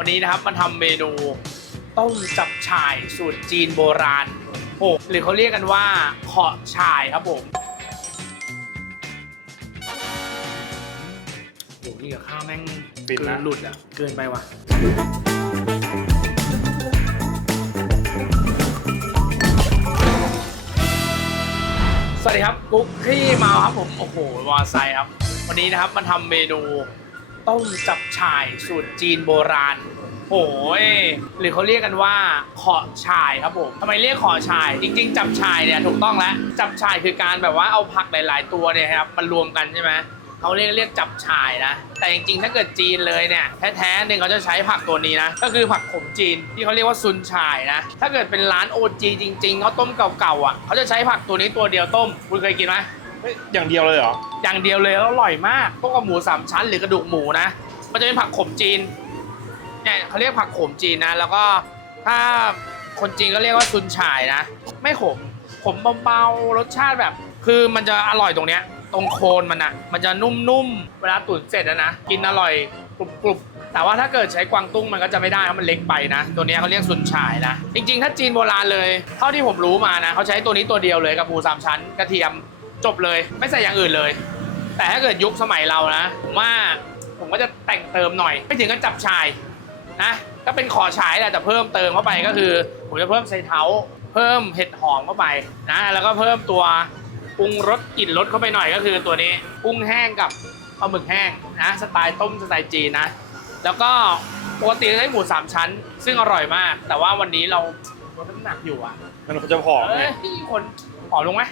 วันนี้นะครับมาทำเมนูต้มจับฉ่ายสูตรจีนโบราณโอ้หรือเขาเรียกกันว่าเคาะฉ่ายครับผมโอ้นี่กับข้าวแม่งเกินหลุดอะ เกินไปว่ะสวัสดีครับกุ๊กที่มาครับผม โอ้โหวอไซค์ครับ วันนี้นะครับมาทำเมนู ต้มจับฉ่ายสูตรจีนโบราณโอ้ยหรือเขาเรียกกันว่าขอฉ่ายครับผมทำไมเรียกขอฉ่าย จริง ๆ จับฉ่ายเนี่ยถูกต้องแล้ว จับฉ่ายคือการแบบว่าเอาผักหลาย ๆ ตัวเนี่ยครับมันรวมกันใช่ไหมเขาเรียกเรียกจับฉ่ายนะ แต่จริงๆ ถ้าเกิดจีนเลยเนี่ยแท้ๆหนึ่งเขาจะใช้ผักตัวนี้นะ ก็คือผักขมจีนที่เขาเรียกว่าซุนฉ่ายนะ ถ้าเกิดเป็นร้านโอจีจริงๆเขาต้มเก่าๆอะเขาจะใช้ผักตัวนี้ตัวเดียวต้ม คุณเคยกินไหม เฮ้ยอย่างเดียวเลยเหรอ อย่างเดียวเลยแล้วอร่อยมากพวกกับหมูสามชั้นหรือกระดูกหมูนะ มันจะเป็นผักขมจีนเนี่ยเขาเรียกผักขมจีนนะ แล้วก็ถ้าคนจีนก็เรียกว่าซุนฉ่ายนะ ไม่ขม ขมเบาๆรสชาติแบบ คือมันจะอร่อยตรงเนี้ย ตรงโคนมันอะมันจะนุ่มๆ เวลาตุ๋นเสร็จนะนะ กินอร่อยกรุบๆ แต่ว่าถ้าเกิดใช้กวางตุ้งมันก็จะไม่ได้เพราะมันเล็กไปนะ ตัวเนี้ยเขาเรียกซุนฉ่ายนะ จริงๆ ถ้าจีนโบราณเลย เท่าที่ผมรู้มานะเขาใช้ตัวนี้ตัวเดียวเลยกับหมูสามชั้นกระเทียม จบเลยไม่ใส่อย่างอื่นเลย แต่ถ้าเกิดยุคสมัยเรานะผมว่าผมก็จะแต่งเติมหน่อย ไม่ถึงกับจับชายนะก็เป็นขอฉายแหละแต่เพิ่มเติมเข้าไปก็คือ ผมจะเพิ่มไชเท้า เพิ่มเห็ดหอมเข้าไปนะแล้วก็เพิ่มตัวปรุงรสกลิ่นรสเข้าไปหน่อยก็คือตัวนี้กุ้งแห้งกับปลาหมึกแห้งนะสไตล์ต้มสไตล์จีนนะ แล้วก็ปกติจะใช้หมูสามชั้น ซึ่งอร่อยมาก แต่ว่าวันนี้เราลดน้ำหนักอยู่อะมันเขาจะผอมเอ้ไงยคน ผอมลงไหม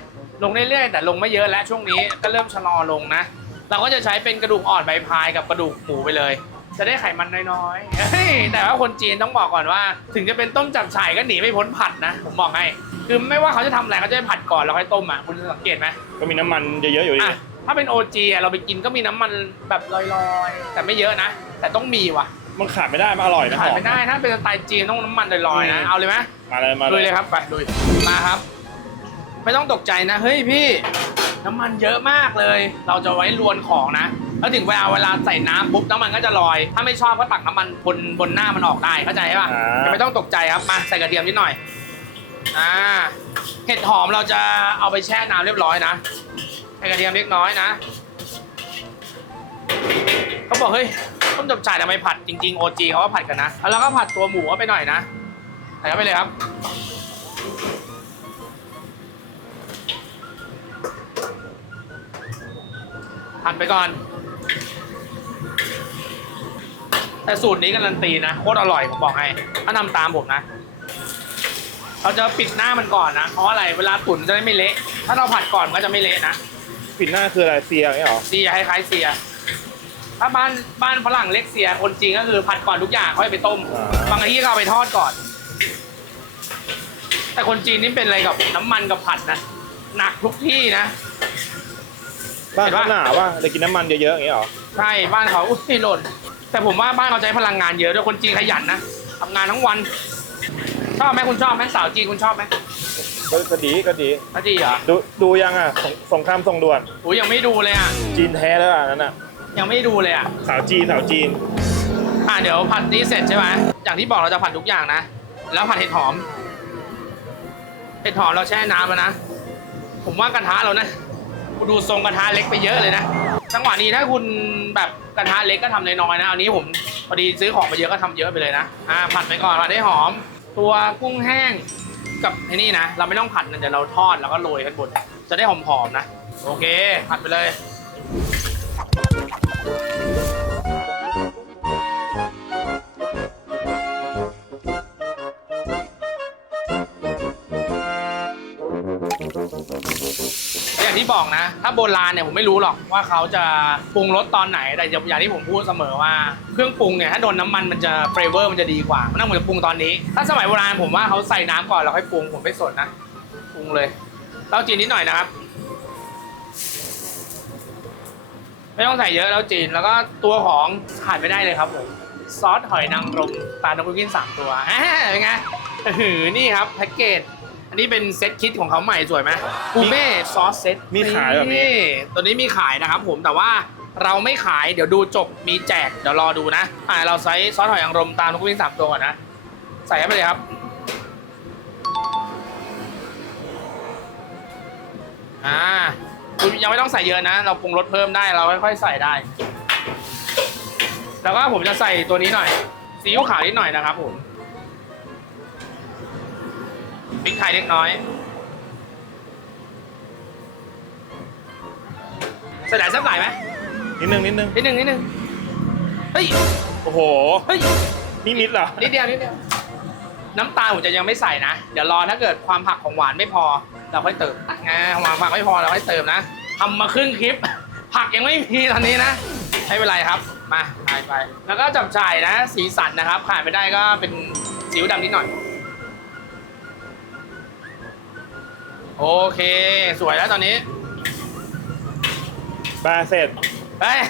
ลงเรื่อยๆแต่ลงไม่เยอะแล้วช่วงนี้ก็เริ่มชะลอลงนะ เราก็จะใช้เป็นกระดูกอ่อนใบพายกับกระดูกหมูไปเลย จะได้ไขมันน้อยๆเฮ้ยแต่ว่าคนจีนต้องบอกก่อนว่า ถึงจะเป็นต้มจับฉ่ายก็หนีไม่พ้นผัดนะผมบอกให้คือไม่ว่าเขาจะทำอะไรเขาจะผัดก่อนแล้วค่อยต้มอะคุณสังเกตไหมก็มีน้ำมันเยอะๆอยู่ดีอะถ้าเป็น OG อะเราไปกินก็มีน้ำมันแบบลอยๆ แต่ไม่เยอะนะ แต่ต้องมีว่ะมันขาดไม่ได้มันอร่อยนะขาดหอไม่ได้ถ้าเป็นสไตล์จีนต้องน้ำมันลอยๆนะอืมเอาเลยไหมมาเลยมาลุเลยยเลยครับไปลุยมาครับ ไม่ต้องตกใจนะเฮ้ยพี่น้ำมันเยอะมากเลย เราจะไว้ลวนของนะ แล้วถึงเวลาเวลาใส่น้ำปุ๊บน้ำมันก็จะลอย ถ้าไม่ชอบก็ตักน้ำมันบนบนหน้ามันออกได้เข้าใจป่ะอ่าแต่ไม่ต้องตกใจครับมาใส่กระเทียมนิดหน่อยอ่าเห็ดหอมเราจะเอาไปแช่น้ำเรียบร้อยนะใส่กระเทียมเล็กน้อยนะเขาบอกเฮ้ยต้มจับฉ่ายทำไมผัดจริงๆโอจีเขาก็ผัดกันนะแล้วเราก็ผัดตัวหมูเข้าไปหน่อยนะใส่เข้าไปเลยครับ ผัดไปก่อน แต่สูตรนี้การันตีนะโคตรอร่อยผมบอกให้ ถ้าทำตามผมนะ เราจะปิดหน้ามันก่อนนะ เพราะอะไร เวลาตุ๋นจะได้ไม่เละ ถ้าเราผัดก่อนมันก็จะไม่เละนะผิดหน้าคืออะไรเซียอย่างเงี้ยเหรอเสียคล้ายๆเสีย ถ้าบ้านบ้านฝรั่งเล็กเสีย คนจีนก็คือผัดก่อนทุกอย่างค่อยไปต้ม บางที่ก็เอาไปทอดก่อน แต่คนจีนนี่เป็นอะไรกับน้ำมันกับผัดนะหนักทุกที่นะ บ้านเห็นเขาปะหนาว่าเลยกินน้ำมันเยอะๆอย่างเงี้ยเหรอ ใช่บ้านเขาอุ้ยหล่น แต่ผมว่าบ้านเขาใช้พลังงานเยอะด้วยคนจีนขยันนะทำงานทั้งวัน ชอบไหมคุณชอบไหมสาวจีนคุณชอบไหมก็ก็ดีก็ดีนาจีเหรอดูดูยังอะสงสงครามส่งด่วน อุ้ยยังไม่ดูเลยอะ จีนแท้แล้วอะนั่นอะ ยังไม่ดูเลยอะ สาวจีนสาวจีน อะเดี๋ยวผัดนี้เสร็จใช่ไหมอย่างที่บอกเราจะผัดทุกอย่างนะ แล้วผัดเห็ดหอม เห็ดหอมเราแช่น้ำแล้วนะ ผมว่ากระทะเรานะคุณ ดูทรงกระทะเล็กไปเยอะเลยนะจังหวะนี้ถ้าคุณแบบกระทะเล็กก็ทำน้อยๆนะอันนี้ผมพอดีซื้อของไปเยอะก็ทำเยอะไปเลยนะอ่าผัดไปก่อนผัดให้หอม ตัวกุ้งแห้งกับไอ้นี่นะเราไม่ต้องผัดนะเดี๋ยวเราทอดแล้วก็โรยกันบนจะได้หอมๆนะ โอเค ผัดไปเลย อย่างที่บอกนะ ถ้าโบราณเนี่ยผมไม่รู้หรอกว่าเขาจะปรุงรสตอนไหนแต่อย่างที่ผมพูดเสมอว่าเครื่องปรุงเนี่ยถ้าโดนน้ำมันมันจะเฟรเวอร์มันจะดีกว่ามันต้องเหมือนปรุงตอนนี้ ถ้าสมัยโบราณผมว่าเขาใส่น้ำก่อนแล้วค่อยปรุงผมไม่สนนะปรุงเลยเต้าจีนนิดหน่อยนะครับ ไม่ต้องใส่เยอะแล้วจีนแล้วก็ตัวของขาดไม่ได้เลยครับผมซอสหอยนางรมตาลนกกินสามตัวอ่าเป็นไงหือนี่ครับแพ็กเกจ อันนี้เป็นเซตคิดของเขาใหม่สวยไหมกูเม่ซอสเซตมีขายแบบนี้ ตัวนี้มีขายนะครับผมแต่ว่าเราไม่ขายเดี๋ยวดูจบมีแจกเดี๋ยวรอดูนะอ่าเราใช้ซอสหอยนางรมตามลูกวิ่งสามตัวก่อนนะ ใส่เข้าไปเลยครับอ่าคุณยังไม่ต้องใส่เยอะนะ เราปรุงรสเพิ่มได้เราค่อยๆใส่ได้ แล้วก็ผมจะใส่ตัวนี้หน่อยซีอิ๊วขาวนิดหน่อยนะครับผม พริกไทยเล็กน้อยใส่หลายสักหลายไหมนิดนึงนิดนึงนิดนึงนิดนึงเฮ้ยโอ้โหเฮ้ยนี่มิดเหรอนิดเดียวนิดเดียวน้ำตาลผมจะยังไม่ใส่นะ เดี๋ยวรอถ้าเกิดความผักของหวานไม่พอ เราค่อยเติมไงหวานผักไม่พอเราค่อยเติมนะทำมาครึ่งคลิป ผักยังไม่มีตอนนี้นะไม่เป็นไรครับมาไปไปแล้วก็จับจ่ายนะ สีสันนะครับขาดไม่ได้ก็เป็นสีอิ๊วดำนิดหน่อย โอเค สวยแล้วตอนนี้บาเสร็จเฮ้ย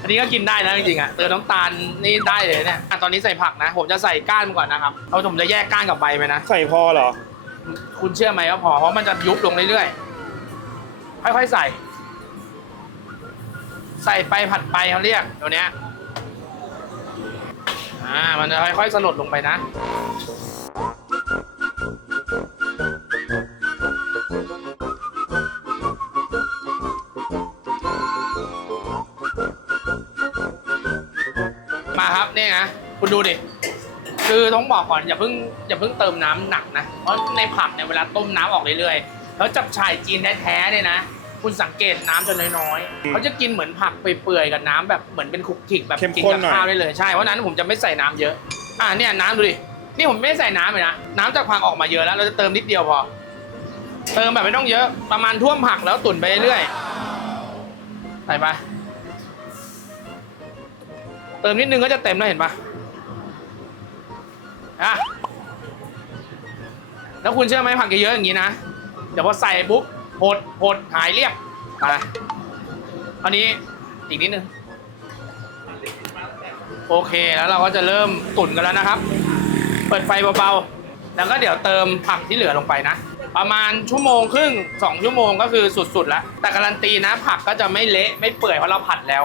อันนี้ก็กินได้นะจริงๆอะเติมน้ำตาลนี่ได้เลยเนี่ยอะตอนนี้ใส่ผักนะ ผมจะใส่ก้านมันก่อนนะครับเอาผมจะแยกก้านกับใบไปนะ ใส่พอเหรอ คุณเชื่อไหมว่าพอเพราะมันจะยุบลงเรื่อยๆค่อยๆใส่ ใส่ไปผัดไปเขาเรียกเดี๋ยวนี้อ่ามันจะค่อยๆสลดลงไปนะ มาครับนี่นะคุณดูดิคือต้องบอกก่อนอย่าเพิ่งอย่าเพิ่งเติมน้ำหนักนะเพราะในผักเนี่ยเวลาต้มน้ำออกเรื่อยๆแล้วจับฉ่ายจีนแท้ๆเนี่ยนะคุณสังเกตน้ำจะน้อยอืมๆเขาจะกินเหมือนผักเปื่อยๆกับน้ำแบบเหมือนเป็นคลุกคลิกแบบเข้มกินข้นกับหน่อยข้าวได้เลยใช่เพราะฉะนั้นผมจะไม่ใส่น้ำเยอะ อ่าเนี่ยน้ำดูดินี่ผมไม่ได้ใส่น้ำเลยนะน้ำจากผักออกมาเยอะแล้วเราจะเติมนิดเดียวพอ เติมแบบไม่ต้องเยอะประมาณท่วมผักแล้วตุ๋นไปเรื่อยๆใส่ไป เติมนิดนึงก็จะเต็มแล้วเห็นปะอะแล้วคุณเชื่อไหมผักเยอะๆอย่างนี้นะ เดี๋ยวพอใส่ปุ๊บหดหดหายเรียบอะไรคราวนี้อีกนิดนึง โอเคแล้วเราก็จะเริ่มตุ๋นกันแล้วนะครับ เปิดไฟเบาๆ แล้วก็เดี๋ยวเติมผักที่เหลือลงไปนะ ประมาณชั่วโมงครึ่งสองชั่วโมงก็คือสุดๆแล้ว แต่การันตีนะผักก็จะไม่เละไม่เปื่อยเพราะเราผัดแล้ว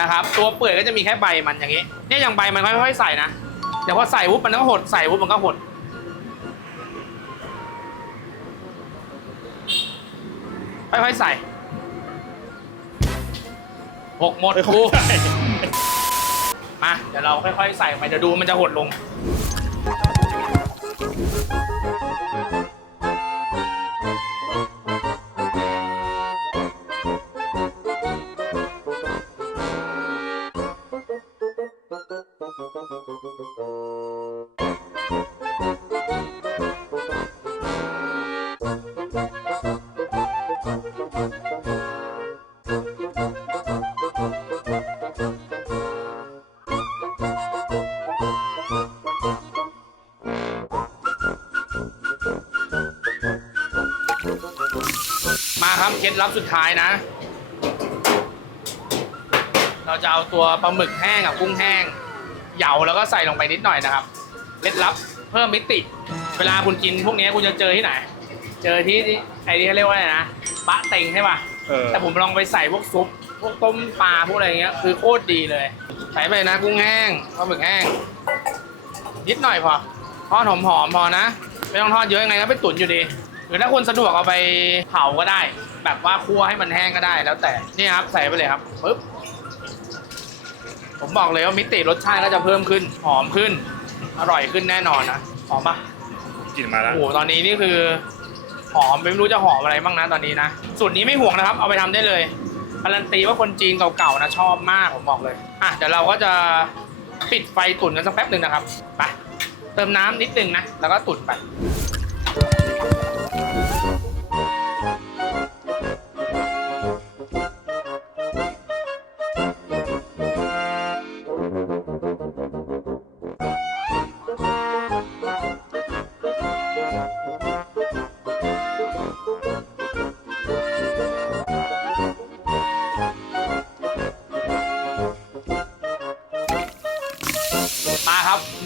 นะครับตัวเปื่อยก็จะมีแค่ใบมันอย่างนี้เนี่ยอย่างใบมันค่อยๆใส่นะเดี๋ยวพอใส่ปุ๊บมันก็หดใส่ปุ๊บมันก็หดค่อยๆใส่หกหมดไม่ค่กูอยใส่มาเดี๋ยวเราค่อยๆใส่ไปเดี๋ยวดูมันจะหดลง เคล็ดลับสุดท้ายนะ เราจะเอาตัวปลาหมึกแห้งกับกุ้งแห้งเหยาแล้วก็ใส่ลงไปนิดหน่อยนะครับเคล็ดลับเพิ่มมิติ เวลาคุณกินพวกนี้คุณจะเจอที่ไหน เจอที่ที่ไอ้ที่เขาเรียกว่าอะไรนะบะเต็งใช่ป่ะเออแต่ผมลองไปใส่พวกซุปพวกต้มปลาพวกอะไรเงี้ยคือโคตรดีเลย ใส่ไปนะกุ้งแห้งปลาหมึกแห้ง นิดหน่อยพอทอดหอมๆพอนะ ไม่ต้องทอดเยอะยังไงก็ไปตุ๋นอยู่ดีห รือถ้าคนสะดวกเอาไปเผาก็ได้ แบบว่าคั่วให้มันแห้งก็ได้แล้วแต่นี่ครับใส่ไปเลยครับปึ๊บผมบอกเลยว่ามิติรสชาติก็จะเพิ่มขึ้นหอมขึ้น อร่อยขึ้นแน่นอนนะหอมปะกลินมาแล้วโอ้โหตอนนี้นี่คือหอมไม่รู้จะหอมอะไรบ้างนะตอนนี้นะสูตรนี้ไม่ห่วงนะครับ เอาไปทำได้เลยการันตีว่าคนจีนเก่าๆนะชอบมากผมบอกเลยอะเดี๋ยวเราก็จะปิดไฟตุ๋นกันสักแป๊บหนึ่งนะครับไปเติมน้ำนิดนึงนะแล้วก็ตุ๋นไป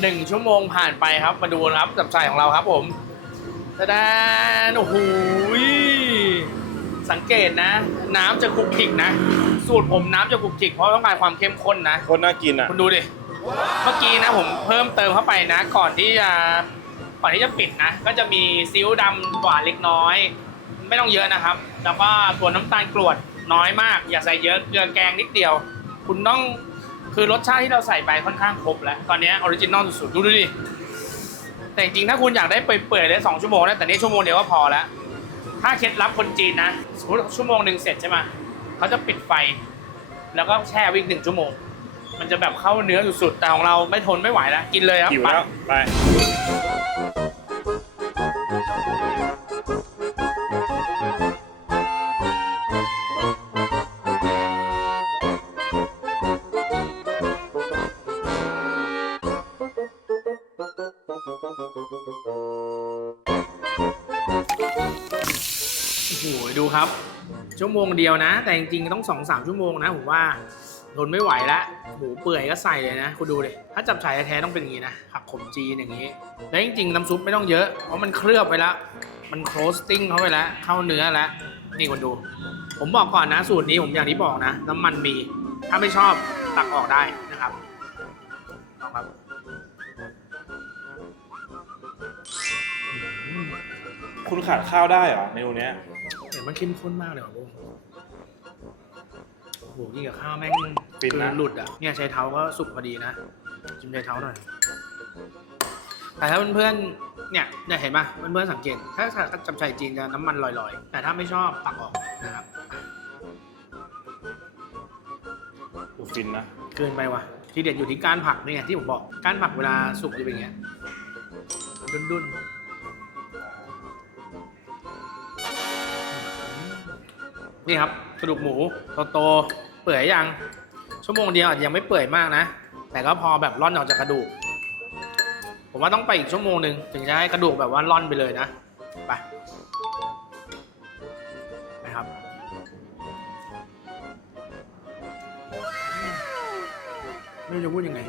หนึ่งชั่วโมงผ่านไปครับ มาดูนะครับจับใจของเราครับผมตะดานโอ้โหยสังเกตนะ น้ำจะคลุกคลิกนะ สูตรผมน้ำจะกุกจิกเพราะต้องการความเข้มข้นนะ คนน่ากินอะ คุณดูดิ เมื่อกี้นะผมเพิ่มเติมเข้าไปนะ ก่อนที่จะก่อนที่จะปิดนะ ก็จะมีซีอิ๊วดำกว่าเล็กน้อย ไม่ต้องเยอะนะครับ แล้วก็ตัวน้ำตาลกรวดน้อยมาก อย่าใส่เยอะ เกลือแกงนิดเดียว คุณต้อง คือรสชาติที่เราใส่ไปค่อนข้างครบแล้ว ตอนนี้ออริจินอลสุดๆ ดูดูดิ แต่จริงๆ ถ้าคุณอยากได้เปื่อยๆได้สองชั่วโมงนะ แต่นี่ชั่วโมงเดียวก็พอแล้ว ถ้าเคล็ดลับคนจีนนะ สมมติชั่วโมงหนึ่งเสร็จใช่ไหมเขาจะปิดไฟ แล้วก็แช่ไวิกหนึ่งชั่วโมง มันจะแบบเข้าเนื้อสุดๆ แต่ของเราไม่ทนไม่ไหวแล้ว กินเลยครับหิวไปแล้วไป ดูครับ ชั่วโมงเดียวนะ แต่จริงๆต้องสองสามชั่วโมงนะผมว่าทนไม่ไหวแล้วหมูเปื่อยก็ใส่เลยนะคุณดูเลยถ้าจับฉ่ายแท้ต้องเป็นอย่างนี้นะผักขมจีนอย่างนี้ แล้วจริงๆน้ำซุปไม่ต้องเยอะ เพราะมันเคลือบไปแล้ว มันโครสติ้งเข้าไปแล้ว เข้าเนื้อแล้ว นี่คุณดู ผมบอกก่อนนะ สูตรนี้ผมอย่างที่บอกนะ น้ำมันมี ถ้าไม่ชอบตักออกได้นะครับลองครับคุณขาดข้าวได้เหรอเมนูเนี้ย มันเข้มข้นมากเลยว่ะโบโอ้โหยิ่งกับข้าวแม่งฟินนะ คือหลุดอะ เนี่ยใช้เท้าก็สุกพอดีนะจิ้มใช้เท้าหน่อย แต่ถ้าเพื่อนๆ เนี่ยเนี่ยเห็นป่ะเพื่อนๆสังเกต ถ้าจำชัยจีนจะน้ำมันลอยๆ แต่ถ้าไม่ชอบตักออกนะครับดูฟินนะ เกินไปว่ะ ที่เด็ดอยู่ที่ก้านผักนี่ไงที่ผมบอกก้านผักเวลาสุกจะเป็นอย่างเงี้ยดุนดุนๆ นี่ครับกระดูกหมูโตๆเปื่อยยัง ชั่วโมงเดียวอาจจะยังไม่เปื่อยมากนะ แต่ก็พอแบบร่อนออกจากกระดูก ผมว่าต้องไปอีกชั่วโมงหนึ่งถึงจะให้กระดูกแบบว่าร่อนไปเลยนะไปนะครับไม่รู้จะพูดยังไง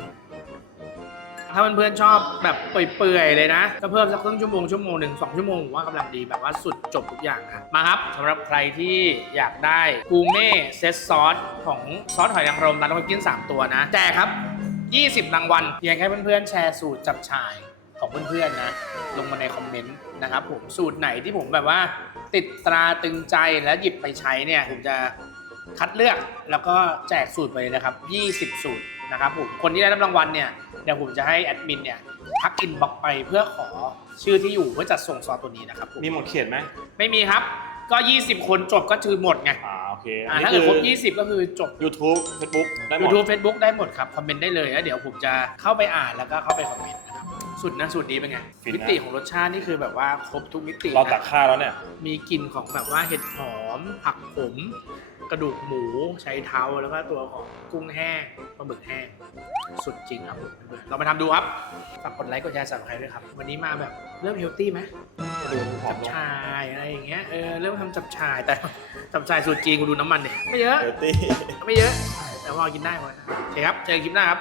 ถ้าเพื่อนๆชอบแบบเปื่อยๆเลยนะก็เพิ่มสักครึ่งชั่วโมงชั่วโมงหนึ่งสองชั่วโมงผมว่ากำลังดีแบบว่าสุดจบทุกอย่างนะมาครับสำหรับใครที่อยากได้กูเม่เซตซอสของซอสหอยนางรมร้านน้ำกิน 3 ตัวนะแจกครับ 20 รางวัลเพียงแค่เพื่อนๆแชร์สูตรจับฉ่ายของเพื่อนๆนะ ลงมาในคอมเมนต์นะครับผมสูตรไหนที่ผมแบบว่า ติดตราตึงใจและหยิบไปใช้เนี่ยผมจะคัดเลือกแล้วก็แจกสูตรไปเลยนะครับ 20 สูตรนะครับผมคนที่ได้รับรางวัลเนี่ย เดี๋ยวผมจะให้แอดมินเนี่ยทักอินบ็อกไปเพื่อขอชื่อที่อยู่เพื่อจัดส่งซอสตัวนี้นะครับผมมีหมดเขียนไหมไม่มีครับ ก็ 20 คนจบก็คือหมดไงอ่าโอเคอ่าอันนี้ถ้าคืเกิดอครบ 20 ก็คือจบ YouTube Facebook ได้หมด YouTube Facebook ได้หมดครับ คอมเมนต์ได้เลยแล้วเดี๋ยวผมจะเข้าไปอ่านแล้วก็เข้าไปคอมเมนต์นะครับสุดนะสูตรนี้เป็นไงฟินนะมิติของรสชาตินี่คือแบบว่าครบทุกมิติเรานะตักข้าวแล้วเนี่ยมีมีกลิ่นของแบบว่าเห็ดหอม ผักขม กระดูกหมูใช้เท้าแล้วก็ตัวของกุ้งแห้งปลาหมึกแห้ง สุดจริงครับเรามาทำดูครับฝากกดไลค์กดแชร์สับสไครด้วยครับ วันนี้มาแบบเริ่มเฮลตี้ไหมดูหอจัมบลงชายอะไรอย่างเงี้ยเออเริ่มทำจับชายแต่ จับชายสูตรจีนกูดูน้ำมันดิไม่เยอะ เฮลตี้ ไม่เยอะ แต่ว่ากินได้พอโอเคครับ เจอกันคลิปหน้าครับ